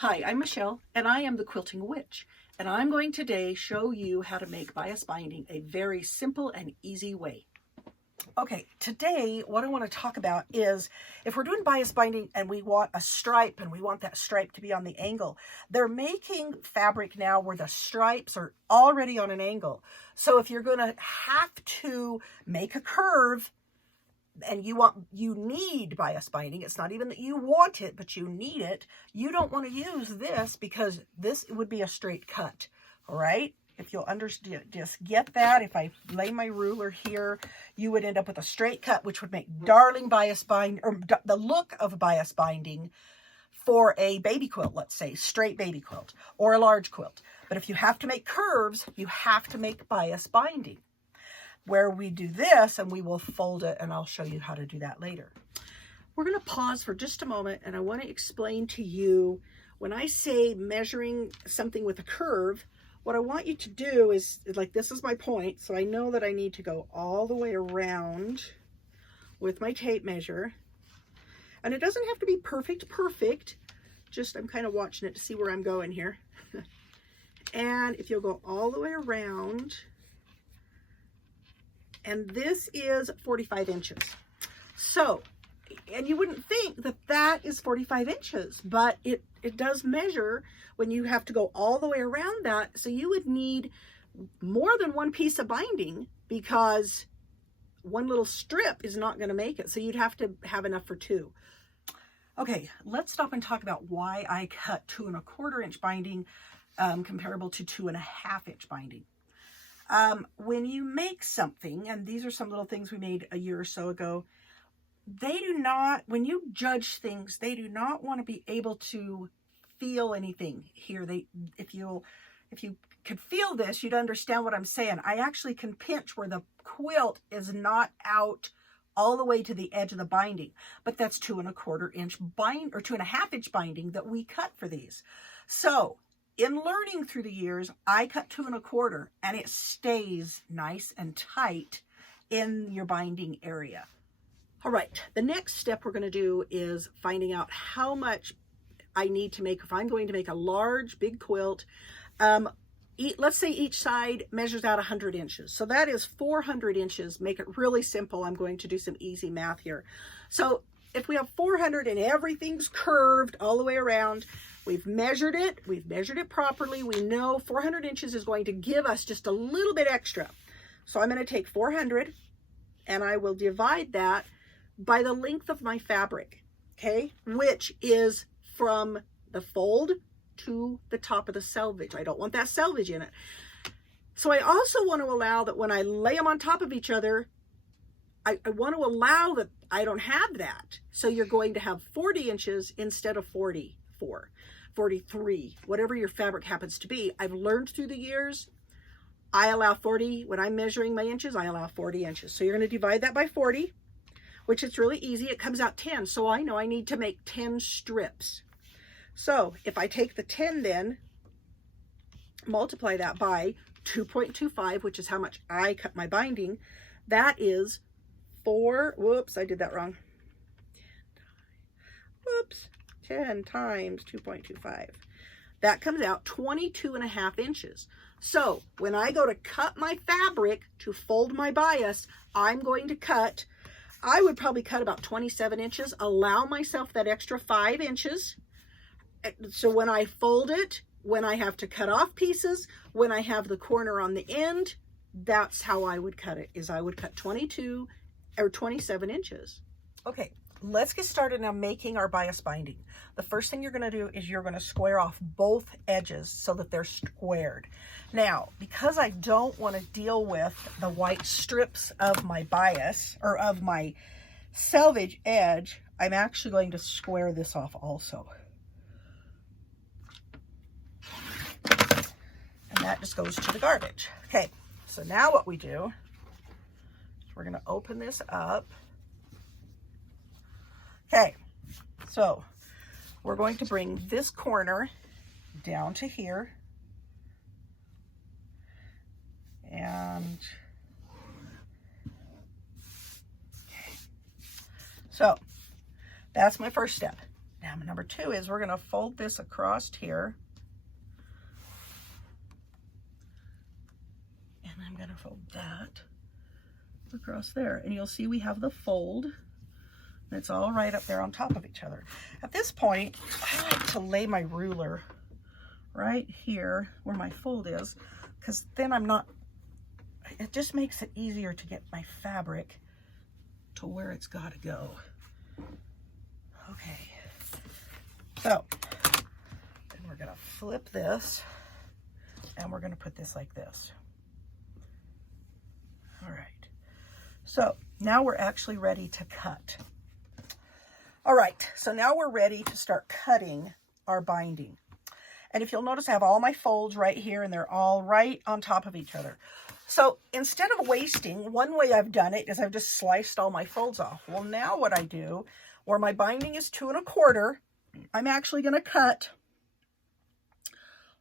Hi, I'm Michelle, and I am the Quilting Witch, and I'm going today show you how to make bias binding a very simple and easy way. Okay, today what I want to talk about is if we're doing bias binding and we want a stripe and we want that stripe to be on the angle, they're making fabric now where the stripes are already on an angle. So if you're going to have to make a curve and you need bias binding, it's not even that you want it, but you need it, you don't want to use this because this would be a straight cut. All right, if you'll understand, just get that. If I lay my ruler here, you would end up with a straight cut, which would make darling bias bind, or the look of bias binding for a baby quilt, let's say straight baby quilt or a large quilt. But if you have to make curves, you have to make bias binding, where we do this and we will fold it, and I'll show you how to do that later. We're going to pause for just a moment, and I want to explain to you, when I say measuring something with a curve, what I want you to do is, like, this is my point, so I know that I need to go all the way around with my tape measure. And it doesn't have to be perfect, just I'm kind of watching it to see where I'm going here. And if you'll go all the way around, and this is 45 inches. So, and you wouldn't think that that is 45 inches, but it does measure when you have to go all the way around that. So you would need more than one piece of binding, because one little strip is not going to make it. So you'd have to have enough for two. Okay, let's stop and talk about why I cut 2 1/4 inch binding comparable to 2 1/2 inch binding. When you make something, and these are some little things we made a year or so ago, they do not, when you judge things, they do not want to be able to feel anything here. If you could feel this, you'd understand what I'm saying. I actually can pinch where the quilt is not out all the way to the edge of the binding, but that's 2 1/4 inch bind, or 2 1/2 inch binding that we cut for these. So in learning through the years, I cut 2 1/4, and it stays nice and tight in your binding area. All right, the next step we're going to do is finding out how much I need to make. If I'm going to make a large, big quilt, let's say each side measures out 100 inches. So that is 400 inches. Make it really simple. I'm going to do some easy math here. So if we have 400 and everything's curved all the way around, we've measured it properly. We know 400 inches is going to give us just a little bit extra. So I'm going to take 400 and I will divide that by the length of my fabric, okay? Which is from the fold to the top of the selvage. I don't want that selvage in it. So I also want to allow that when I lay them on top of each other, I want to allow that I don't have that. So you're going to have 40 inches instead of 44, 43, whatever your fabric happens to be. I've learned through the years, I allow 40, when I'm measuring my inches, I allow 40 inches. So you're going to divide that by 40, which is really easy. It comes out 10. So I know I need to make 10 strips. So if I take the 10 then, multiply that by 2.25, which is how much I cut my binding, that is 4, whoops, I did that wrong. Whoops, 10 times 2.25. That comes out 22 1/2 inches. So when I go to cut my fabric to fold my bias, I'm going to cut, I would probably cut about 27 inches, allow myself that extra 5 inches. So when I fold it, when I have to cut off pieces, when I have the corner on the end, that's how I would cut it, is I would cut 22 or 27 inches. Okay, let's get started now making our bias binding. The first thing you're going to do is you're going to square off both edges so that they're squared. Now, because I don't want to deal with the white strips of my bias, or of my selvage edge, I'm actually going to square this off also. And that just goes to the garbage. Okay, so now what we do is we're going to open this up. Okay, so we're going to bring this corner down to here. And okay. So that's my first step. Now number 2 is we're going to fold this across here. And I'm going to fold that across there. And you'll see we have the fold. And it's all right up there on top of each other. At this point, I like to lay my ruler right here where my fold is, because then it just makes it easier to get my fabric to where it's got to go. Okay, so then we're going to flip this and we're going to put this like this. All right, so now we're actually ready to cut. All right, so now we're ready to start cutting our binding. And if you'll notice, I have all my folds right here and they're all right on top of each other. So instead of wasting, one way I've done it is I've just sliced all my folds off. Well, now what I do, where my binding is 2 1/4, I'm actually going to cut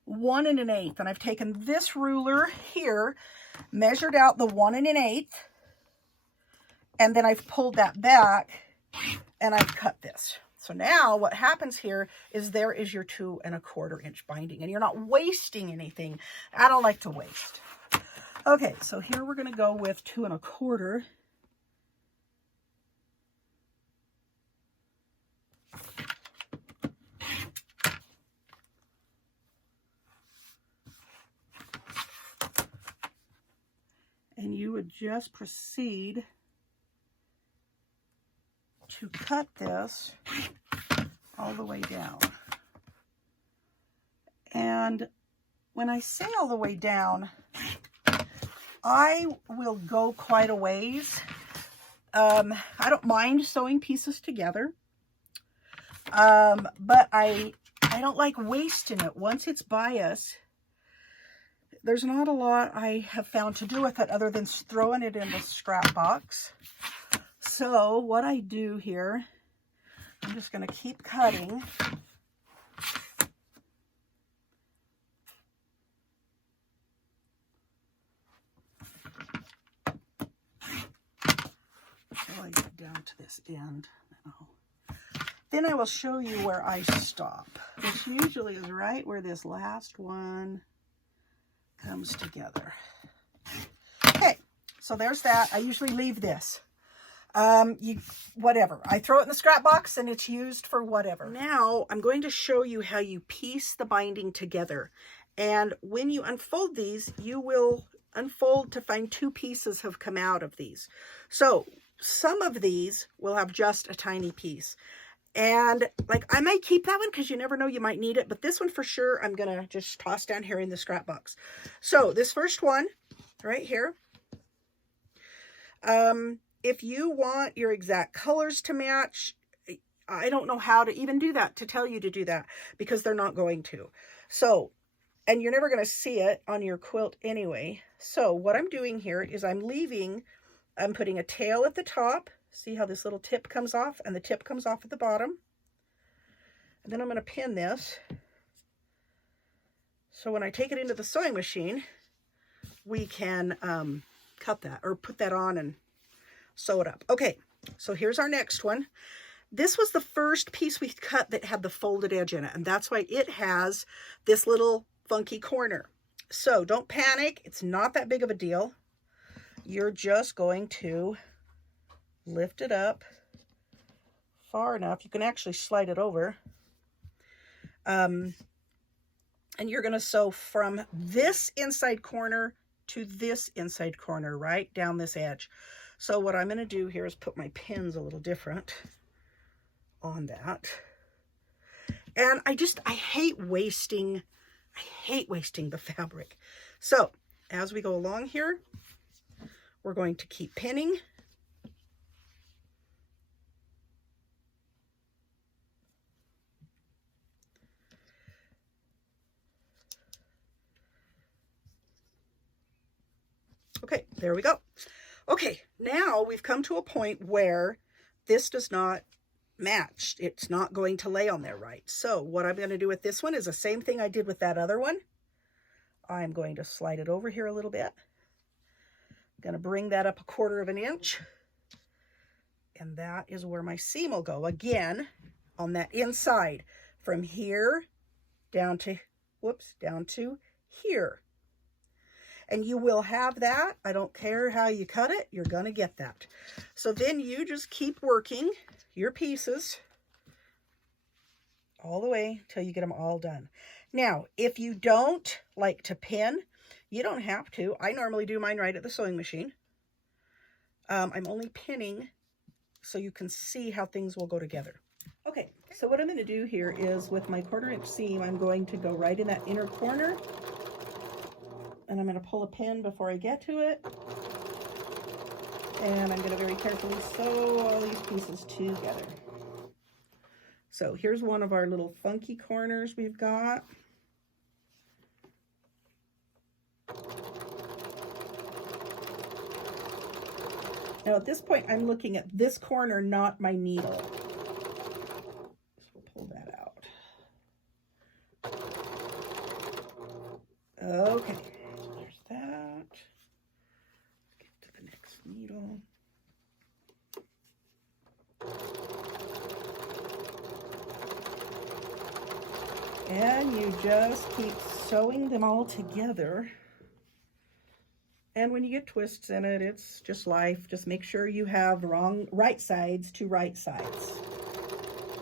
1 1/8. And I've taken this ruler here, measured out the 1 1/8, and then I've pulled that back and I've cut this. So now what happens here is there is your 2 1/4 inch binding, and you're not wasting anything. I don't like to waste. Okay, so here we're going to go with 2 1/4. And you would just proceed to cut this all the way down. And when I say all the way down, I will go quite a ways. I don't mind sewing pieces together, but I don't like wasting it. Once it's bias, there's not a lot I have found to do with it other than throwing it in the scrap box. So what I do here, I'm just going to keep cutting. Until I get down to this end now. Then I will show you where I stop, which usually is right where this last one comes together. Okay, so there's that. I usually leave this. Whatever. I throw it in the scrap box and it's used for whatever. Now I'm going to show you how you piece the binding together. And when you unfold these, you will unfold to find 2 pieces have come out of these. So some of these will have just a tiny piece. And like, I might keep that one because you never know, you might need it. But this one for sure, I'm going to just toss down here in the scrap box. So this first one right here, if you want your exact colors to match, I don't know how to even do that, to tell you to do that, because they're not going to. So, and you're never going to see it on your quilt anyway. So what I'm doing here is I'm putting a tail at the top. See how this little tip comes off, and the tip comes off at the bottom. And then I'm going to pin this. So when I take it into the sewing machine, we can cut that or put that on and sew it up. Okay, so here's our next one. This was the first piece we cut that had the folded edge in it, and that's why it has this little funky corner. So don't panic, it's not that big of a deal. You're just going to lift it up far enough. You can actually slide it over. And you're going to sew from this inside corner to this inside corner, right down this edge. So what I'm going to do here is put my pins a little different on that. And I hate wasting the fabric. So as we go along here, we're going to keep pinning. Okay, there we go. Okay, now we've come to a point where this does not match. It's not going to lay on there right. So what I'm going to do with this one is the same thing I did with that other one. I'm going to slide it over here a little bit. I'm going to bring that up 1/4 of an inch. And that is where my seam will go. Again, on that inside from here down to, whoops, down to here. And you will have that. I don't care how you cut it, you're gonna get that. So then you just keep working your pieces all the way till you get them all done. Now, if you don't like to pin, you don't have to. I normally do mine right at the sewing machine. I'm only pinning so you can see how things will go together. Okay, so what I'm going to do here is with my 1/4 inch seam, I'm going to go right in that inner corner, and I'm going to pull a pin before I get to it, and I'm going to very carefully sew all these pieces together. So here's one of our little funky corners we've got. Now at this point, I'm looking at this corner, not my needle. So we'll pull that out. Okay, so there's that. Get to the next needle. And you just keep sewing them all together. And when you get twists in it, it's just life. Just make sure you have right sides to right sides,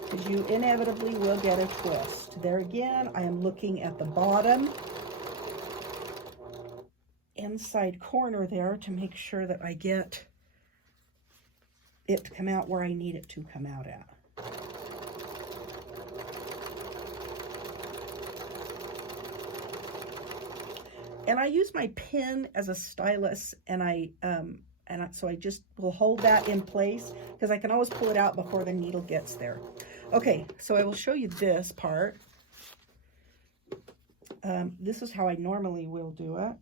because you inevitably will get a twist. There again, I am looking at the bottom inside corner there to make sure that I get it to come out where I need it to come out at. And I use my pin as a stylus, and so I just will hold that in place because I can always pull it out before the needle gets there. Okay, so I will show you this part. This is how I normally will do it.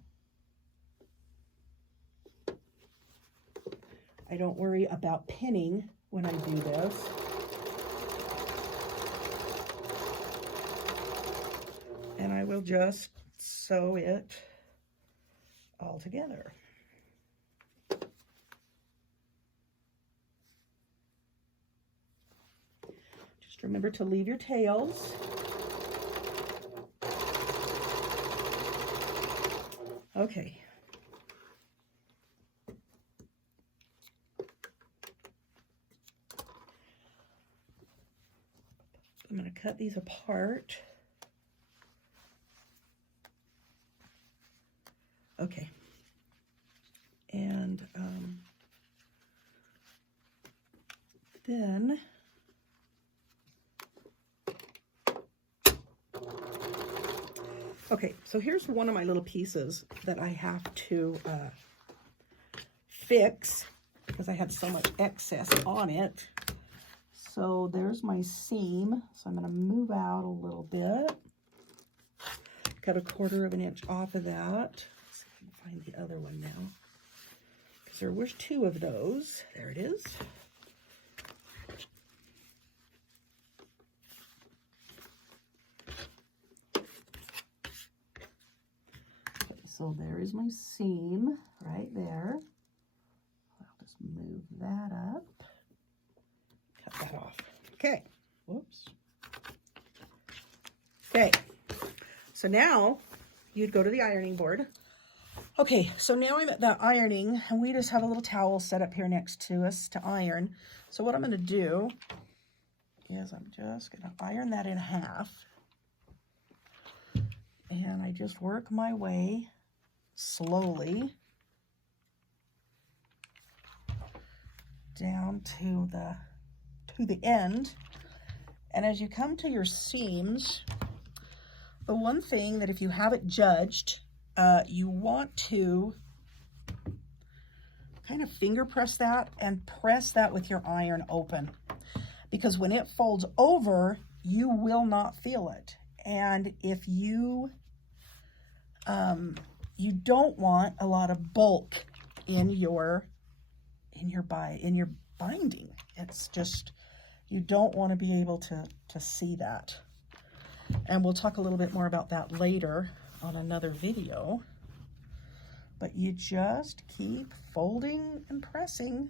I don't worry about pinning when I do this. And I will just sew it all together. Just remember to leave your tails. Okay. I'm going to cut these apart. Okay, and then okay, so here's one of my little pieces that I have to fix because I had so much excess on it. So there's my seam, so I'm going to move out a little bit. Cut 1/4 inch off of that. Let's see if I can find the other one now, because there was 2 of those. There it is. Okay, so there is my seam right there. I'll just move that up. Cut that off. Okay. Whoops. Okay. So now you'd go to the ironing board. Okay, so now I'm at that ironing, and we just have a little towel set up here next to us to iron. So what I'm going to do is I'm just going to iron that in half. And I just work my way slowly down to the end. And as you come to your seams, the one thing that if you have it judged, you want to kind of finger press that and press that with your iron open, because when it folds over, you will not feel it. And if you you don't want a lot of bulk in your binding. It's just, you don't want to be able to see that. And we'll talk a little bit more about that later on another video. But you just keep folding and pressing